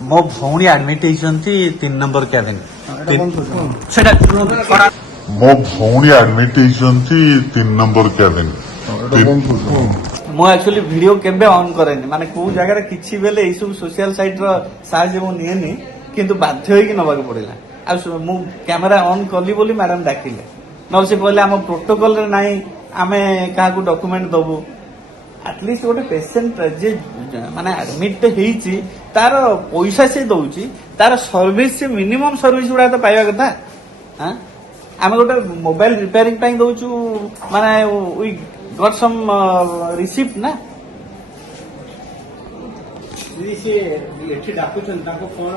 मो भौणी आडमिट होती 3 number cabin ମୋ ଭଉଣୀ ଆଡମିଟ ହେଇଛନ୍ତି 3 ନମ୍ବର କ୍ୟାବିନ। मो एक्चुअली वीडियो केबे ऑन करेनी माने को जगह किछि बेले ए सब सोशल साइट रो साहाय्य मो निएनी किंतु बाध्य होई कि नबाक पड़िला आ मु कैमरा ऑन कली बोली मैडम डाकिले न से कहले हम प्रोटोकॉल रे नाही आमे काहा को डॉक्यूमेंट दबु एटलीस्ट गोटे पेशेंट जे माने एडमिट हेची तार पैसा से दउची तार सर्विस से मिनिमम सर्विस गुडा तो पाइबा कथा हां आमे गोटे मोबाइल रिपेयरिंग टाइम दउचू माने वी गॉट सम रिसिप्ट ना से एठी डाकुछन ताको कोन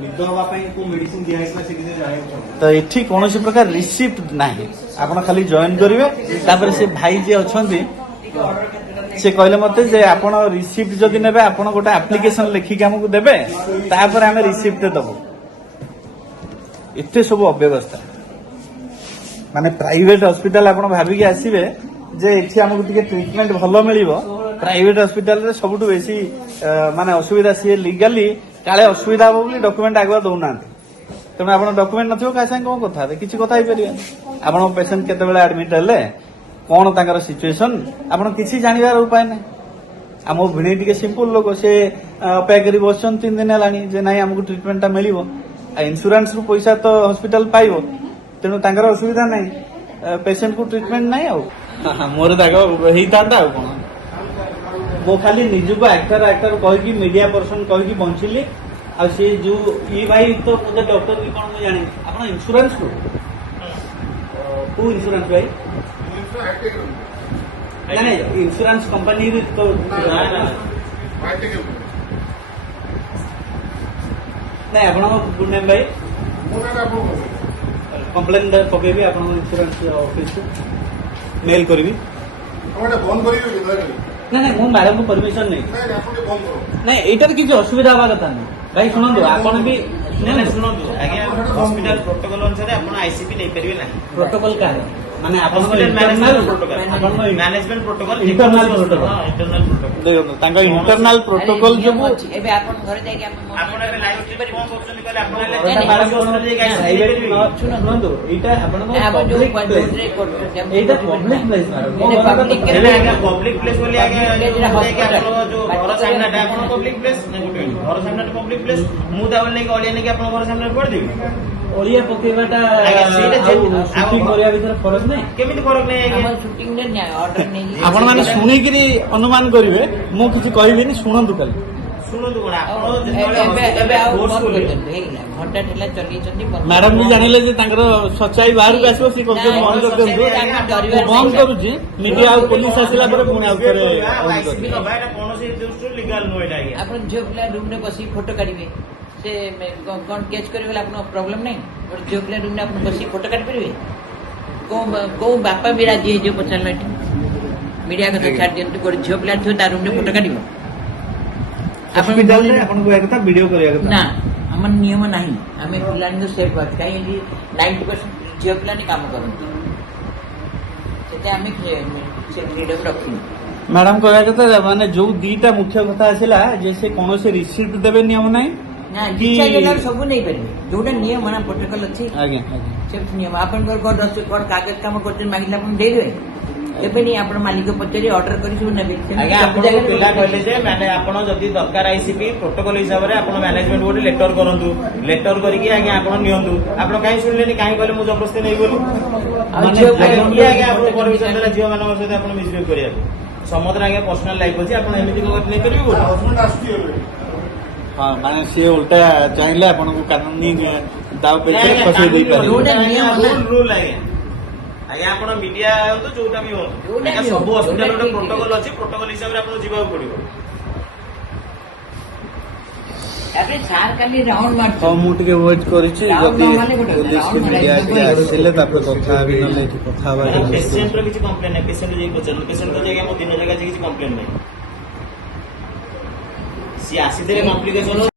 निद हवा पई को मेडिसिन दिया है से किसे जाय तो एठी कोनोसी प्रकार रिसिप्ट नाही आपण खाली जॉइन करिवे तापर से भाई जे अछंती से कहले मते जे आपण रिसिप्ट जदि नेबे आपण गोटे एप्लिकेशन लिखिक हमकु देबे तापर हमें रिसिप्ट देबो एते सब अव्यवस्था माने प्राइवेट हॉस्पिटल आपण भाबी के आसीबे जे एठी हमकु टिके ट्रीटमेंट भलो मिलिबो प्राइवेट हॉस्पिटल रे सबटु बेसी माने असुविधा से लीगली काले असुविधा हो बोली डॉक्यूमेंट आगवा दउना तेणु आपण डॉक्यूमेंट नथियो का संग कोन कथा किछि कथा ही परिया आपण पेशेंट केते बेला एडमिट हले कौन तांकर सिचुएशन आपण किसी जानिबार उपाय नै हम भिणी टिके सिंपल लोक से अपेक्षा करी बसन 3 दिन हलानी जे नाही हमकु ट्रीटमेंट ता मिलिबो आ इंश्योरेंस रु पैसा तो हॉस्पिटल पाइबो तेणु तांकर असुविधा नै पेशेंट को ट्रीटमेंट नै आ मोर दागो हेई तांता आ कोन मो खाली निजु को एक्टर कहि कि मीडिया पर्सन कहि कि बंचिली आ से जो ई भाई तो मुझे डॉक्टर भी कोन मैं जानि आपण इंश्योरेंस को इंश्योरेंस भाई नहीं इंश्योरेंस कंपनी भी तो नहीं आपण गुड नेम भाई कंप्लेन पकेबी आपण इंश्योरेंस ऑफिस को मेल करबी नहीं मो मैडम को परमिशन नहीं नहीं एटार किसी असुविधा हवा कथा नहीं भाई शुणु आपण भी शुणु आज्ञा हॉस्पिटल प्रोटोकॉल अनुसार आपण आईसीपी नहीं परिबे ना प्रोटोकॉल का माने आपण मैनेजमेंट प्रोटोकॉल इंटरनल प्रोटोकॉल देखो तांका इंटरनल प्रोटोकॉल जो एबे आपण घरे जाय कि आपण एबे लाइव स्ट्रीम कोन करछन कहले आपण मैडम को जाय कि प्राइवेट सुनंदो एटा आपण पब्लिक प्लेस एटा पब्लिक प्लेस पब्लिक प्लेस बोली आगे आपण जो घर सामने आपण पब्लिक प्लेस घर सामने पब्लिक प्लेस मु दावल नै कि ओलिया नै कि आपण घर सामने पड़ दिबी ओलिया पकेबाटा शूटिंग करिया भीतर फरक नै केमिति फरक नै हम शूटिंग ने न्याय ऑर्डर नै आपण माने सुनी गिरी अनुमान करिवे मु किछि कहिबिनी सुनंदु खाली सुनंदु कोन आपण एबे आ फोर्स करछन हेला घंटा ठेला चली चंदी मैडम भी जानिले जे तांकर सच्चाई बाहर के आसो सी कहते बंद कर देंदो बंद करूची मीडिया और पुलिस आसिला पर पुणी आउ करे भाई ना कोनोसी दृष्टि लीगल नो एटा आपण जो पिला रूम ने बसी फोटो काढिबे से कोन कैच करबे आपन प्रॉब्लम नै और जो पिला रूम ने आपन बसी फोटो काढ परबे को बापा मेरा जे जो पचल मीडिया का छाड़ दियंतु को जो पिला थियो ता रूम ने फोटो काढिबो हॉस्पिटल रे आपन को एकता वीडियो करिया कथा ना हमन नियम नाही हमें पिलानी तो सेफ बात काई 90% जो पिलानी काम करन सेते हमें से फ्रीडम रखी मैडम कहया कथा माने जो दीटा मुख्य कथा आसिला जैसे कोनो से रिसीप्ट देबे नियम नै ना इच्छा जगह सब नहीं परिबे जोटा नियम माना प्रोटोकॉल अछि आगे सेफ नियम आपन को रस को कागज काम करते मागिला अपन दे देबे एबे नहीं आपण मालिक पचरी ऑर्डर करी सब नेबे आगे आपण पिला कहले जे माने आपण जदी दरकार आईसीपी प्रोटोकॉल हिसाब रे आपण मैनेजमेंट बोर्ड लेटर करंतु लेटर करी कि आगे आपण नियंतु आपण काई सुनलेनी काई कहले मु जबरदस्ती नै बोलू माने आगे आपण परमिशन देला जियो मानक सहित आपण मिसबिहेव करिया समोदर आगे पर्सनल लाइफ अछि आपण एमिति को नै करियो बोल हां माने से उल्टा चाहिले आपण को कानूनी दाव पे फसे देई पारे रूल आगे आज्ञा आपण मीडिया तो जोटा भी हो सब हॉस्पिटल रो प्रोटोकॉल अछि प्रोटोकॉल हिसाब रे आपण जीवा पड़िबो अबे सार काली राउंड मार तो मु टिके वेट करी छी जदी पुलिस के मीडिया के आसिले तापर कथा भी न ले कि कथा बा पेशेंट रो किछि कंप्लेन है पेशेंट जे पचन पेशेंट को जगह मो दिन जगह किछि कंप्लेन नै सी आसी दे कॉम्प्लिकेशन हो